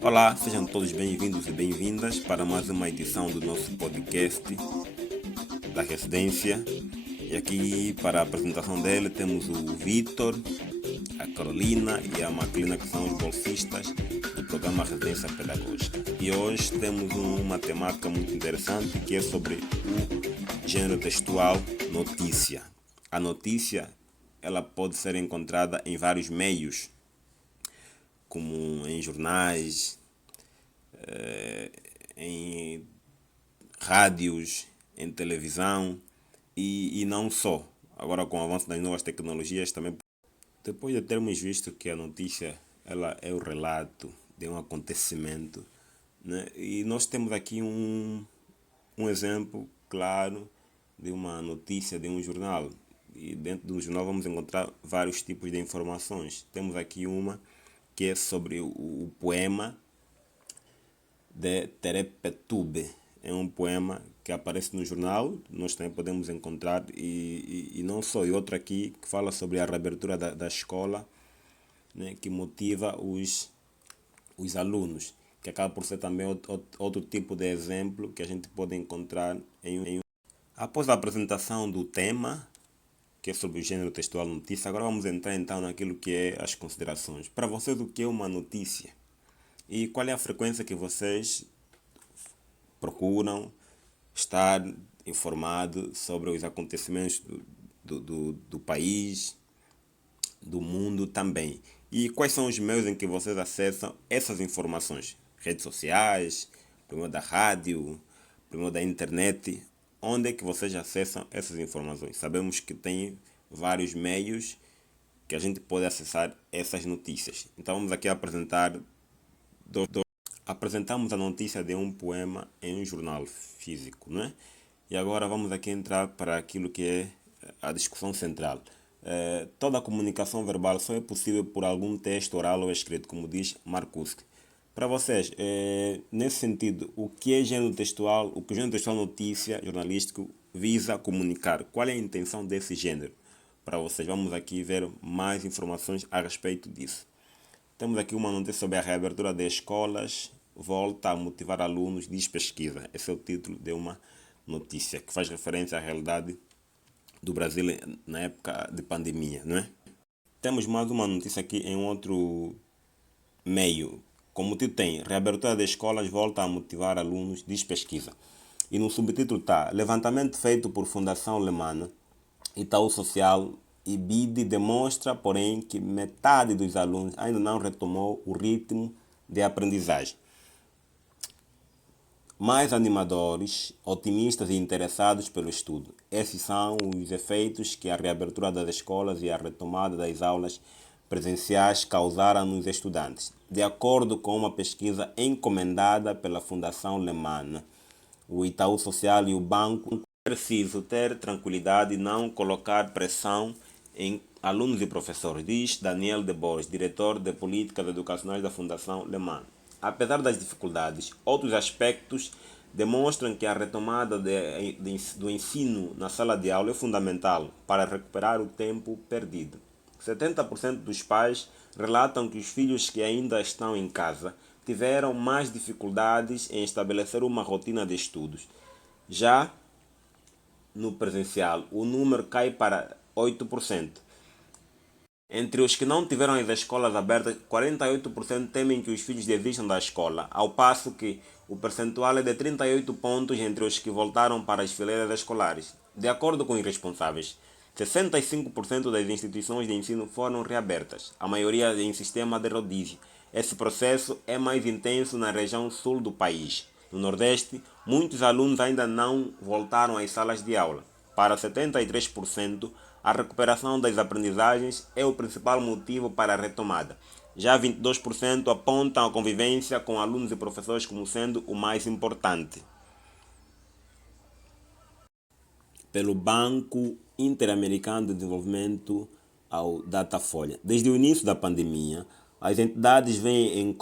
Olá, sejam todos bem-vindos e bem-vindas para mais uma edição do nosso podcast da Residência. E aqui, para a apresentação dele, temos o Vitor, a Carolina e a Maclina, que são os bolsistas do programa Residência Pedagógica. E hoje temos uma temática muito interessante, que é sobre o gênero textual notícia. A notícia, ela pode ser encontrada em vários meios, como em jornais, em rádios, em televisão e não só. Agora, com o avanço das novas tecnologias, também, depois de termos visto que a notícia ela é o relato de um acontecimento, né? E nós temos aqui um exemplo claro de uma notícia de um jornal. E dentro do jornal vamos encontrar vários tipos de informações. Temos aqui uma que é sobre o poema de Terepetube. É um poema que aparece no jornal, nós também podemos encontrar, e não só. E outro aqui que fala sobre a reabertura da escola, né, que motiva os alunos, que acaba por ser também outro tipo de exemplo que a gente pode encontrar em. Após a apresentação do tema, que é sobre o gênero textual notícia, agora vamos entrar então naquilo que é as considerações. Para vocês, o que é uma notícia? E qual é a frequência que vocês procuram estar informados sobre os acontecimentos do país, do mundo também? E quais são os meios em que vocês acessam essas informações? Redes sociais, por meio da rádio, por meio da internet? Onde é que vocês acessam essas informações? Sabemos que tem vários meios que a gente pode acessar essas notícias. Então vamos aqui apresentar apresentamos a notícia de um poema em um jornal físico, não é? E agora vamos aqui entrar para aquilo que é a discussão central. Toda a comunicação verbal só é possível por algum texto oral ou escrito, como diz Marcuse. Para vocês, nesse sentido, o que é gênero textual, o que o gênero textual notícia jornalístico visa comunicar? Qual é a intenção desse gênero? Para vocês, vamos aqui ver mais informações a respeito disso. Temos aqui uma notícia sobre a reabertura de escolas, volta a motivar alunos, diz pesquisa. Esse é o título de uma notícia que faz referência à realidade do Brasil na época de pandemia, não é? Temos mais uma notícia aqui em outro meio. Como o título tem, reabertura de escolas volta a motivar alunos, diz pesquisa. E no subtítulo está, levantamento feito por Fundação Lemana, Itaú Social e BID demonstra, porém, que metade dos alunos ainda não retomou o ritmo de aprendizagem. Mais animadores, otimistas e interessados pelo estudo. Esses são os efeitos que a reabertura das escolas e a retomada das aulas presenciais causaram nos estudantes, de acordo com uma pesquisa encomendada pela Fundação Lemana, o Itaú Social e o Banco. É preciso ter tranquilidade e não colocar pressão em alunos e professores, diz Daniel de Borges, diretor de políticas educacionais da Fundação Lemana. Apesar das dificuldades, outros aspectos demonstram que a retomada do ensino na sala de aula é fundamental para recuperar o tempo perdido. 70% dos pais relatam que os filhos que ainda estão em casa tiveram mais dificuldades em estabelecer uma rotina de estudos. Já no presencial, o número cai para 8%. Entre os que não tiveram as escolas abertas, 48% temem que os filhos desistam da escola, ao passo que o percentual é de 38 pontos entre os que voltaram para as fileiras escolares. De acordo com os responsáveis, 65% das instituições de ensino foram reabertas, a maioria em sistema de rodízio. Esse processo é mais intenso na região sul do país. No Nordeste, muitos alunos ainda não voltaram às salas de aula. Para 73%, a recuperação das aprendizagens é o principal motivo para a retomada. Já 22% apontam a convivência com alunos e professores como sendo o mais importante. Pelo Banco Interamericano de Desenvolvimento ao Datafolha. Desde o início da pandemia, as entidades vêm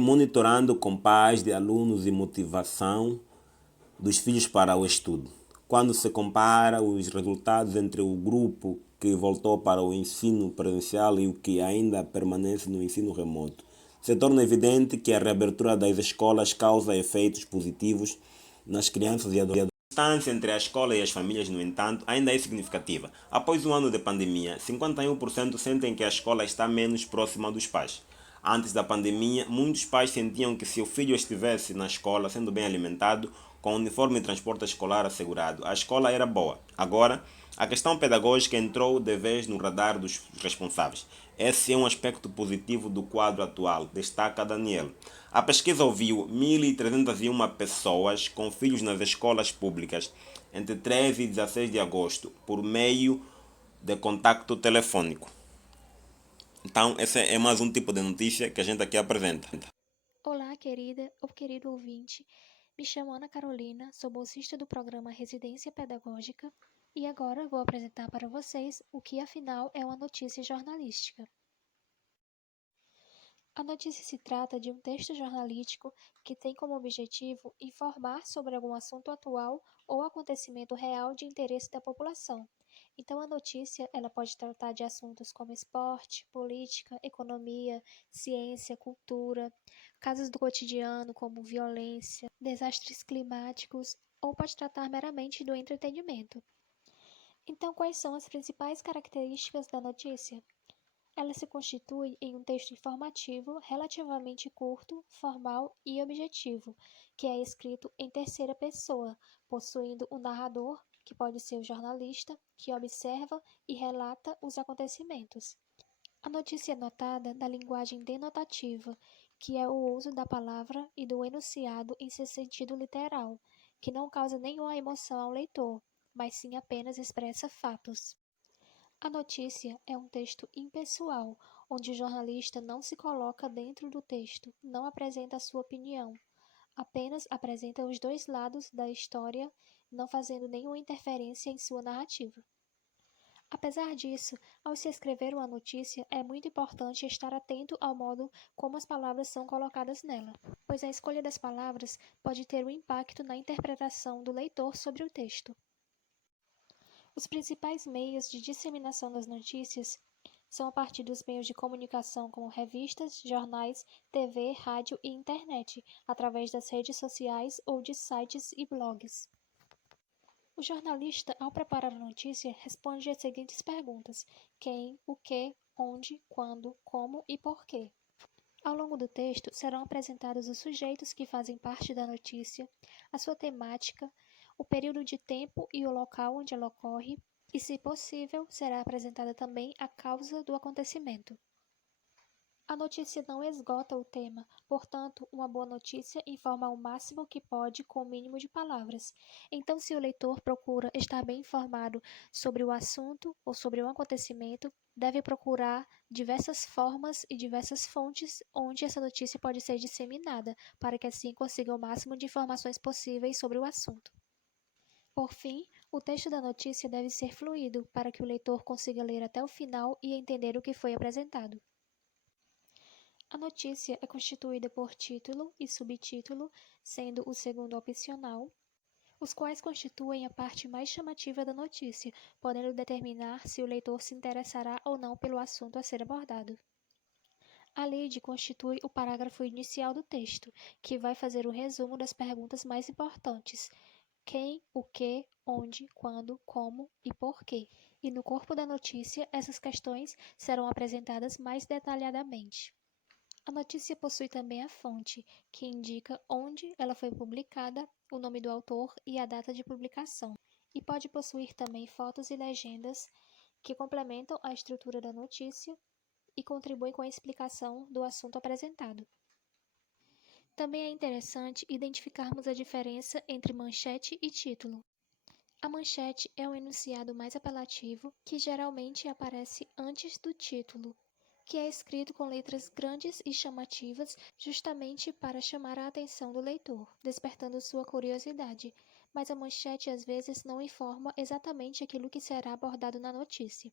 monitorando com pais de alunos e motivação dos filhos para o estudo. Quando se compara os resultados entre o grupo que voltou para o ensino presencial e o que ainda permanece no ensino remoto. Se torna evidente que a reabertura das escolas causa efeitos positivos nas crianças e adolescentes. A distância entre a escola e as famílias, no entanto, ainda é significativa. Após um ano de pandemia, 51% sentem que a escola está menos próxima dos pais. Antes da pandemia, muitos pais sentiam que se o filho estivesse na escola sendo bem alimentado, com uniforme e transporte escolar assegurado, a escola era boa. Agora, a questão pedagógica entrou de vez no radar dos responsáveis. Esse é um aspecto positivo do quadro atual, destaca Daniel. A pesquisa ouviu 1.301 pessoas com filhos nas escolas públicas entre 13 e 16 de agosto, por meio de contacto telefônico. Então, esse é mais um tipo de notícia que a gente aqui apresenta. Olá, querida ou querido ouvinte. Me chamo Ana Carolina, sou bolsista do programa Residência Pedagógica e agora vou apresentar para vocês o que afinal é uma notícia jornalística. A notícia se trata de um texto jornalístico que tem como objetivo informar sobre algum assunto atual ou acontecimento real de interesse da população. Então, a notícia ela pode tratar de assuntos como esporte, política, economia, ciência, cultura, casos do cotidiano como violência, desastres climáticos, ou pode tratar meramente do entretenimento. Então, quais são as principais características da notícia? Ela se constitui em um texto informativo relativamente curto, formal e objetivo, que é escrito em terceira pessoa, possuindo um narrador, que pode ser o jornalista, que observa e relata os acontecimentos. A notícia é notada na linguagem denotativa, que é o uso da palavra e do enunciado em seu sentido literal, que não causa nenhuma emoção ao leitor, mas sim apenas expressa fatos. A notícia é um texto impessoal, onde o jornalista não se coloca dentro do texto, não apresenta a sua opinião, apenas apresenta os dois lados da história, não fazendo nenhuma interferência em sua narrativa. Apesar disso, ao se escrever uma notícia, é muito importante estar atento ao modo como as palavras são colocadas nela, pois a escolha das palavras pode ter um impacto na interpretação do leitor sobre o texto. Os principais meios de disseminação das notícias são a partir dos meios de comunicação como revistas, jornais, TV, rádio e internet, através das redes sociais ou de sites e blogs. O jornalista, ao preparar a notícia, responde as seguintes perguntas: quem, o que, onde, quando, como e por quê. Ao longo do texto, serão apresentados os sujeitos que fazem parte da notícia, a sua temática, o período de tempo e o local onde ela ocorre, e, se possível, será apresentada também a causa do acontecimento. A notícia não esgota o tema, portanto, uma boa notícia informa o máximo que pode com o mínimo de palavras. Então, se o leitor procura estar bem informado sobre o assunto ou sobre um acontecimento, deve procurar diversas formas e diversas fontes onde essa notícia pode ser disseminada, para que assim consiga o máximo de informações possíveis sobre o assunto. Por fim, o texto da notícia deve ser fluido, para que o leitor consiga ler até o final e entender o que foi apresentado. A notícia é constituída por título e subtítulo, sendo o segundo opcional, os quais constituem a parte mais chamativa da notícia, podendo determinar se o leitor se interessará ou não pelo assunto a ser abordado. A lead constitui o parágrafo inicial do texto, que vai fazer o resumo das perguntas mais importantes: quem, o que, onde, quando, como e por quê. E no corpo da notícia, essas questões serão apresentadas mais detalhadamente. A notícia possui também a fonte, que indica onde ela foi publicada, o nome do autor e a data de publicação. E pode possuir também fotos e legendas que complementam a estrutura da notícia e contribuem com a explicação do assunto apresentado. Também é interessante identificarmos a diferença entre manchete e título. A manchete é um enunciado mais apelativo que geralmente aparece antes do título, que é escrito com letras grandes e chamativas justamente para chamar a atenção do leitor, despertando sua curiosidade, mas a manchete às vezes não informa exatamente aquilo que será abordado na notícia.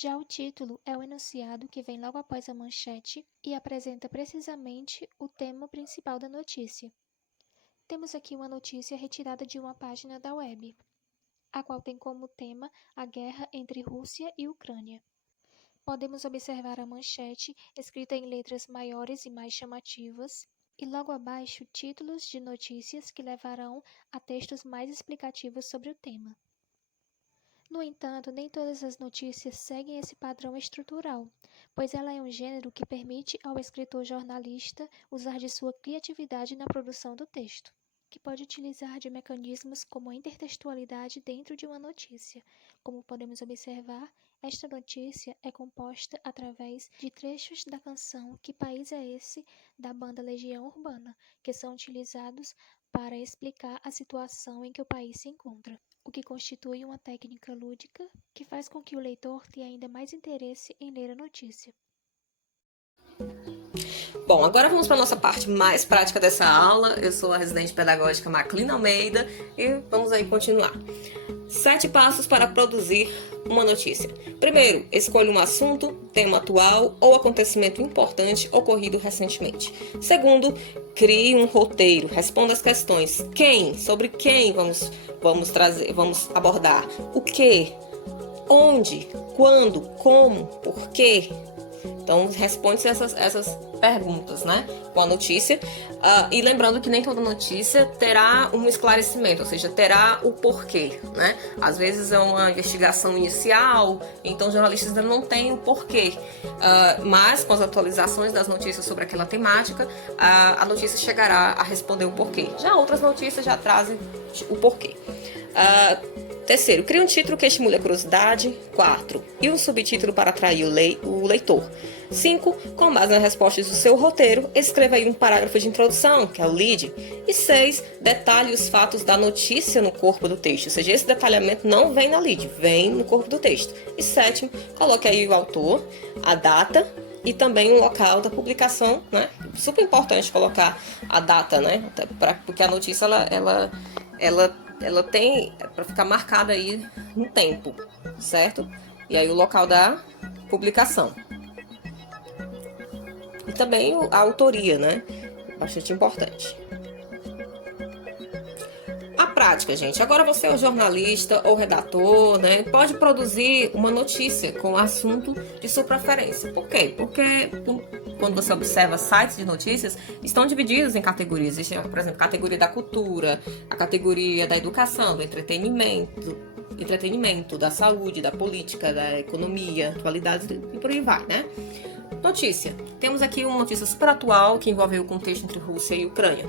Já o título é o enunciado que vem logo após a manchete e apresenta precisamente o tema principal da notícia. Temos aqui uma notícia retirada de uma página da web. a qual tem como tema a guerra entre Rússia e Ucrânia. Podemos observar a manchete, escrita em letras maiores e mais chamativas, e logo abaixo títulos de notícias que levarão a textos mais explicativos sobre o tema. No entanto, nem todas as notícias seguem esse padrão estrutural, pois ela é um gênero que permite ao escritor jornalista usar de sua criatividade na produção do texto, que pode utilizar de mecanismos como a intertextualidade dentro de uma notícia. Como podemos observar, esta notícia é composta através de trechos da canção Que País é Esse? Da banda Legião Urbana, que são utilizados para explicar a situação em que o país se encontra, o que constitui uma técnica lúdica que faz com que o leitor tenha ainda mais interesse em ler a notícia. Bom, agora vamos para a nossa parte mais prática dessa aula. Eu sou a residente pedagógica Maclina Almeida e vamos aí continuar. 7 passos para produzir uma notícia. Primeiro, escolha um assunto, tema atual ou acontecimento importante ocorrido recentemente. Segundo, crie um roteiro. Responda as questões: quem, sobre quem vamos abordar, o que, onde, quando, como, por quê. Então, responde essas perguntas, né, com a notícia. E lembrando que nem toda notícia terá um esclarecimento, ou seja, terá o porquê, né? Às vezes é uma investigação inicial, então os jornalistas ainda não têm o porquê. Mas com as atualizações das notícias sobre aquela temática, a notícia chegará a responder o porquê. Já outras notícias já trazem o porquê. Terceiro, crie um título que estimule a curiosidade. 4, e um subtítulo para atrair o leitor. 5, com base nas respostas do seu roteiro, escreva aí um parágrafo de introdução, que é o lead. E 6, detalhe os fatos da notícia no corpo do texto, ou seja, esse detalhamento não vem na lead, vem no corpo do texto. E 7, coloque aí o autor, a data e também o local da publicação, né? Super importante colocar a data, né? Porque a notícia ela tem para ficar marcada aí no tempo, certo? E aí o local da publicação. E também a autoria, né? Bastante importante. A prática, gente. Agora você é o jornalista ou redator, né? Pode produzir uma notícia com o assunto de sua preferência. Por quê? Porque quando você observa sites de notícias, estão divididos em categorias. Existe, por exemplo, a categoria da cultura, a categoria da educação, do entretenimento, da saúde, da política, da economia, atualidades e por aí vai, né? Notícia. Temos aqui uma notícia super atual que envolve o contexto entre Rússia e Ucrânia.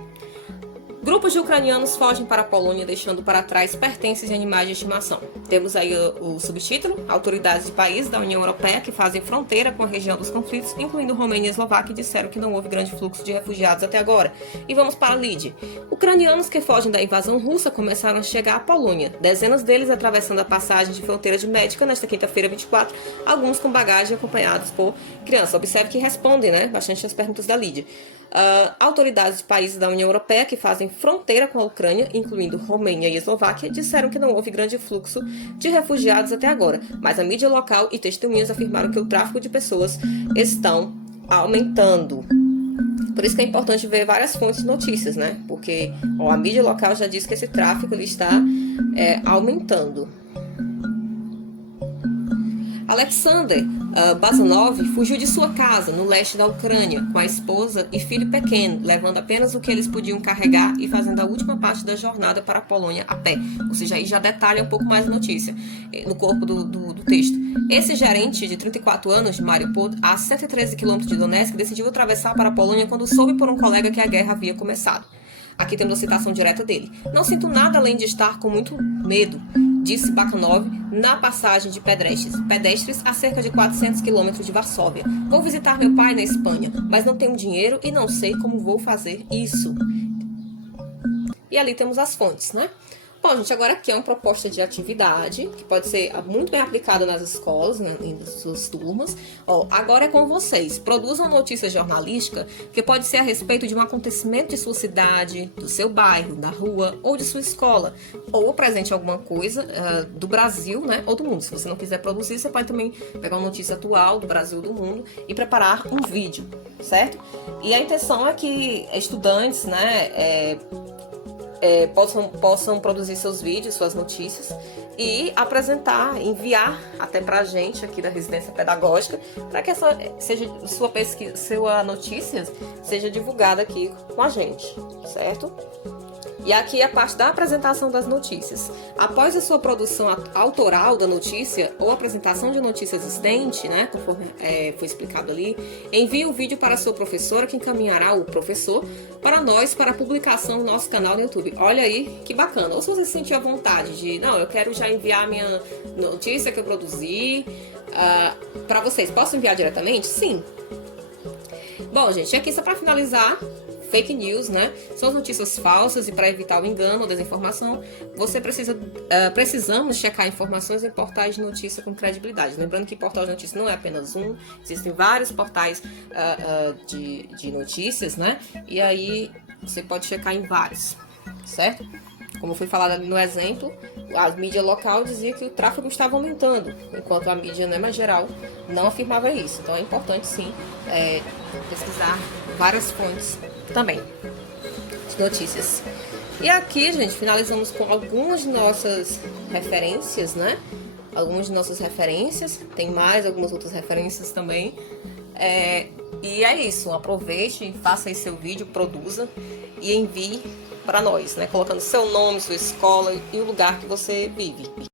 Grupos de ucranianos fogem para a Polônia, deixando para trás pertences e animais de estimação. Temos aí o subtítulo: autoridades de países da União Europeia que fazem fronteira com a região dos conflitos, incluindo Romênia e Eslováquia, disseram que não houve grande fluxo de refugiados até agora. E vamos para a lead. Ucranianos que fogem da invasão russa começaram a chegar à Polônia. Dezenas deles atravessando a passagem de fronteira de Médica nesta quinta-feira, 24, alguns com bagagem acompanhados por crianças. Observe que respondem, né, bastante as perguntas da lead. Autoridades de países da União Europeia que fazem fronteira com a Ucrânia, incluindo Romênia e Eslováquia, disseram que não houve grande fluxo de refugiados até agora, mas a mídia local e testemunhas afirmaram que o tráfico de pessoas estão aumentando. Por isso que é importante ver várias fontes de notícias, né? Porque a mídia local já diz que esse tráfico ele está aumentando. Alexander Bazanov fugiu de sua casa no leste da Ucrânia com a esposa e filho pequeno, levando apenas o que eles podiam carregar e fazendo a última parte da jornada para a Polônia a pé. Ou seja, aí já detalha um pouco mais a notícia no corpo do texto. Esse gerente de 34 anos de Mariupol, a 113 km de Donetsk, decidiu atravessar para a Polônia quando soube por um colega que a guerra havia começado. Aqui temos a citação direta dele. Não sinto nada além de estar com muito medo, disse Bakanov na passagem de pedestres a cerca de 400 quilômetros de Varsóvia. Vou visitar meu pai na Espanha, mas não tenho dinheiro e não sei como vou fazer isso. E ali temos as fontes, né? Bom, gente, agora aqui é uma proposta de atividade que pode ser muito bem aplicada nas escolas, né, nas suas turmas. Agora é com vocês. Produzam notícia jornalística que pode ser a respeito de um acontecimento de sua cidade, do seu bairro, da rua ou de sua escola. Ou apresente alguma coisa do Brasil, né, ou do mundo. Se você não quiser produzir, você pode também pegar uma notícia atual do Brasil ou do mundo e preparar um vídeo, certo? E a intenção é que estudantes, né, possam produzir seus vídeos, suas notícias e apresentar, enviar até pra gente aqui da Residência Pedagógica, para que essa seja sua pesquisa, sua notícia seja divulgada aqui com a gente, certo? E aqui é a parte da apresentação das notícias. Após a sua produção autoral da notícia ou apresentação de notícia existente, né, conforme foi explicado ali, envie o vídeo para a sua professora, que encaminhará o professor para nós, para a publicação no nosso canal no YouTube. Olha aí que bacana. Ou se você sentir a vontade de, não, eu quero já enviar a minha notícia que eu produzi para vocês. Posso enviar diretamente? Sim. Bom, gente, aqui só para finalizar, fake news, né? São notícias falsas e para evitar o engano ou desinformação, precisamos checar informações em portais de notícia com credibilidade. Lembrando que portal de notícia não é apenas um, existem vários portais de notícias, né? E aí você pode checar em vários, certo? Como foi falado ali no exemplo, a mídia local dizia que o tráfego estava aumentando, enquanto a mídia mais geral não afirmava isso. Então é importante sim pesquisar várias fontes também de notícias. E aqui, gente, finalizamos com algumas de nossas referências, né? Algumas de nossas referências, tem mais algumas outras referências também. E é isso, aproveite, faça aí seu vídeo, produza e envie para nós, né? Colocando seu nome, sua escola e o lugar que você vive.